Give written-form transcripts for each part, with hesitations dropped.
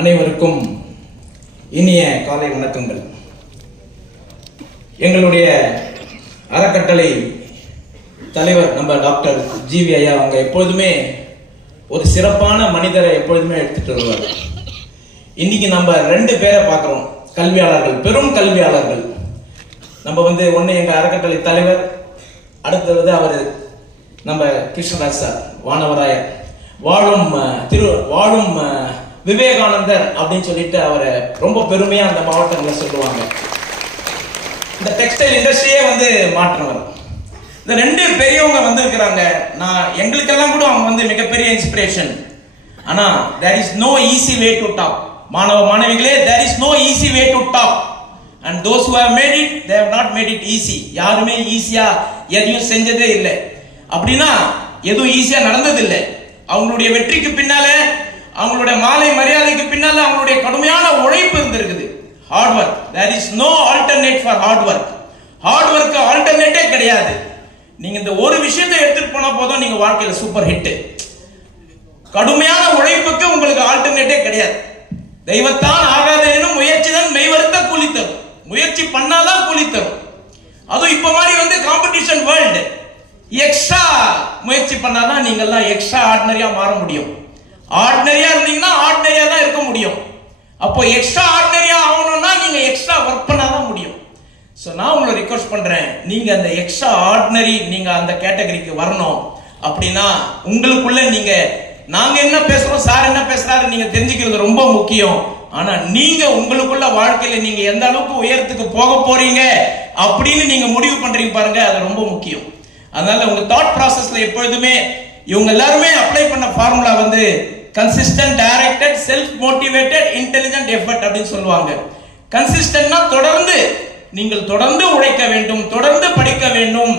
அனைவருக்கும் இனிய காலை வணக்கங்கள். எங்களுடைய அறக்கட்டளை தலைவர் நம்ம டாக்டர் ஜிவி ஐயா அவங்க எப்பொழுதுமே ஒரு சிறப்பான மனிதரை எப்பொழுதுமே எடுத்துட்டு வருவார். இன்னைக்கு நம்ம ரெண்டு பேரை பார்க்கிறோம், கல்வியாளர்கள், பெரும் கல்வியாளர்கள். நம்ம ஒன்று எங்க அறக்கட்டளை தலைவர், அடுத்தது அவர் நம்ம கிருஷ்ணராஜ் சார், வானவராயர், வாழும் விவேகானந்தர் அப்படின்னு சொல்லிட்டு அவரை ரொம்ப பெருமையா அந்த மாவட்டங்களில் சொல்லுவாங்க. இந்த டெக்ஸ்டைல் இண்டஸ்ட்ரியே மாற்றினவர். இந்த ரெண்டு பெரியவங்க வந்திருக்கிறாங்க. எங்களுக்கெல்லாம் கூட அவங்க மிகப்பெரிய இன்ஸ்பிரேஷன். ஆனா there is no easy way to talk. மாணவ மாணவிகளே, there is no easy way to talk, and those who have made it, they have not made it easy. யாருமே ஈஸியா எதையும் செஞ்சதே இல்லை. அப்படின்னா எதுவும் ஈஸியா நடந்தது இல்லை. அவங்களுடைய வெற்றிக்கு பின்னால, அவங்களுடைய மாலை மரியாதைக்கு பின்னால அவங்களுடைய கடுமையான உழைப்பு இருந்திருக்குது. Hard work. there is no alternate for hard work. Hard work ஆல்டர்னேட்டே கிடையாது. நீங்க இந்த ஒரு விஷயத்தை எடுத்துட்டு போனா போதும், நீங்க வாழ்க்கையில சூப்பர் ஹிட். கடுமையான உழைப்புக்கு உங்களுக்கு ஆல்டர்னேட்டே கிடையாது. தெய்வத்தான் ஆகாதேனும் முயற்சி தான் மெய்வருத்த கூலி தரும். முயற்சி பண்ணாதான் கூலி தரும். அதுவும் இப்ப மாதிரி காம்படிஷன் வேர்ல்டு. எக்ஸ்ட்ரா முயற்சி பண்ணாதான் நீங்க எல்லாம் எக்ஸ்ட்ரா ஆர்டினரியா மாற முடியும். ஆர்டினரியா இருந்தீங்கன்னா ஆர்டினரியா தான் இருக்க முடியும். அப்போ எக்ஸ்ட்ரா ஆர்டினரியா ஆகணும்னா நீங்க எக்ஸ்ட்ரா ஒர்க் பண்ணாதான் முடியும். ஸோ நான் உங்களை ரிக்வெஸ்ட் பண்றேன், நீங்க அந்த எக்ஸ்ட்ரா ஆர்டினரி நீங்க அந்த கேட்டகரிக்கு வரணும். அப்படின்னா உங்களுக்குள்ள நீங்க நாங்க என்ன பேசுறோம், சார் என்ன பேசுறாரு நீங்க தெரிஞ்சுக்கிறது ரொம்ப முக்கியம். ஆனா நீங்க உங்களுக்குள்ள வாழ்க்கையில நீங்க எந்த அளவுக்கு உயரத்துக்கு போக போறீங்க அப்படின்னு நீங்க முடிவு பண்றீங்க பாருங்க, அது ரொம்ப முக்கியம். அதனால உங்க தாட் ப்ராசஸ்ல எப்பொழுதுமே இவங்க எல்லாருமே அப்ளை பண்ண formula consistent, directed, self motivated, intelligent effort அப்படின்னு சொல்லுவாங்க. கன்சிஸ்டன்ட்னா நீங்கள் தொடர்ந்து உழைக்க வேண்டும், தொடர்ந்து படிக்க வேண்டும்.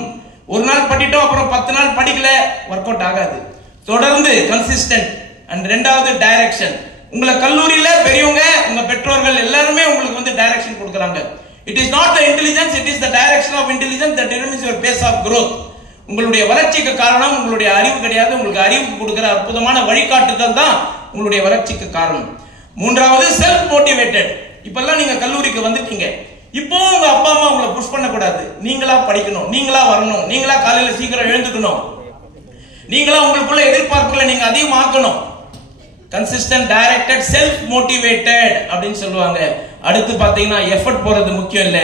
ஒரு நாள் படிட்டோம் அப்புறம் 10 நாள் படிக்கல, ஒர்க் அவுட் ஆகாது. தொடர்ந்து கன்சிஸ்டன்ட். அண்ட் ரெண்டாவது டைரக்ஷன். உங்களை கல்லூரியில பெரியவங்க, உங்க பெற்றோர்கள் எல்லாருமே உங்களுக்கு டைரக்ஷன் கொடுக்குறாங்க. It is not the intelligence, it is the direction of intelligence that determines your pace of growth. உங்களுடைய வளர்ச்சிக்கு காரணம் உங்களுடைய அறிவு கிடையாது. உங்களுக்கு அறிவுக்கு கொடுக்கிற அற்புதமான வழிகாட்டுதல் தான் உங்களுடைய வளர்ச்சிக்கு காரணம். மூன்றாவது செல்ஃப் மோட்டிவேட்டட். இப்பெல்லாம் நீங்க கல்லூரிக்கு வந்துட்டீங்க, இப்போ உங்க அப்பா அம்மா உங்களை புஷ் பண்ணக்கூடாது. நீங்களா படிக்கணும், நீங்களா வரணும், நீங்களா காலையில சீக்கிரம் எழுந்துக்கணும், நீங்களா உங்களுக்குள்ள எதிர்பார்ப்புகளை நீங்க அதிகமாக்கணும். கன்சிஸ்டன்ட், டைரக்டட், செல்ஃப் மோட்டிவேட்டட் அப்படின்னு சொல்லுவாங்க. அடுத்து பாத்தீங்கன்னா எஃபர்ட் போறது முக்கியம் இல்ல,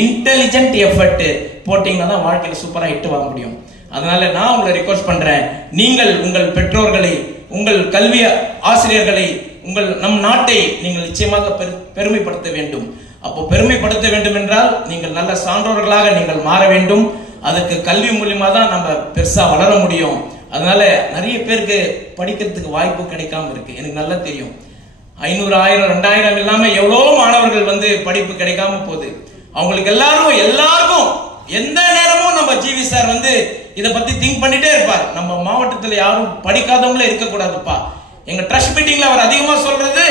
இன்டெலிஜென்ட் எஃபர்ட் போட்டீங்கன்னா தான் வாழ்க்கையில சூப்பரா ஹிட் வாங்க முடியும். அதனால நான் உங்களை ரிக்வெஸ்ட் பண்றேன், நீங்கள் உங்கள் பெற்றோர்களை, உங்கள் கல்வி ஆசிரியர்களை, நம் நாட்டை நீங்கள் நிச்சயமாக பெருமைப்படுத்த வேண்டும். அப்போ பெருமைப்படுத்த வேண்டும் என்றால் நீங்கள் நல்ல சான்றோர்களாக நீங்கள் மாற வேண்டும். அதுக்கு கல்வி மூலியமா தான் நம்ம பெருசா வளர முடியும். அதனால நிறைய பேருக்கு படிக்கிறதுக்கு வாய்ப்பு கிடைக்காம இருக்கு, எனக்கு நல்லா தெரியும். 500, 1000, 2000 இல்லாம எவ்வளவு மாணவர்கள் படிப்பு கிடைக்காம போகுது. அவங்களுக்கு எல்லாருக்கும் எந்த நேரமும் நம்ம ஜிவி சார் இத பத்தி திங்க் பண்ணிட்டே இருப்பார். நம்ம மாவட்டத்தில் யாரும் படிக்காதவங்களே இருக்க கூடாதுப்பா. எங்க ட்ரஸ்ட் மீட்டிங்ல அவர் அதிகமா சொல்றது,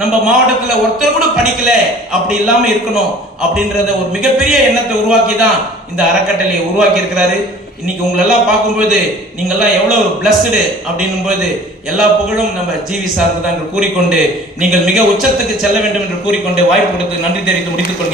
நம்ம மாவட்டத்துல ஒருத்தர் கூட படிக்கல அப்படி இல்லாம இருக்கணும் அப்படின்றத ஒரு மிகப்பெரிய எண்ணத்தை உருவாக்கி தான் இந்த அறக்கட்டளையை உருவாக்கி இருக்கிறாரு. இன்னைக்கு உங்களை எல்லாம் பார்க்கும்போது நீங்க எல்லாம் எவ்வளவு பிளஸ்டு அப்படின்னும் போது எல்லா புகழும் நம்ம ஜிவி சார்ந்து தான் என்று கூறிக்கொண்டு, நீங்கள் மிக உச்சத்துக்கு செல்ல வேண்டும் என்று கூறிக்கொண்டு வாய்ப்பு கொடுத்து நன்றி தெரிவித்து முடித்துக் கொள்கிறேன்.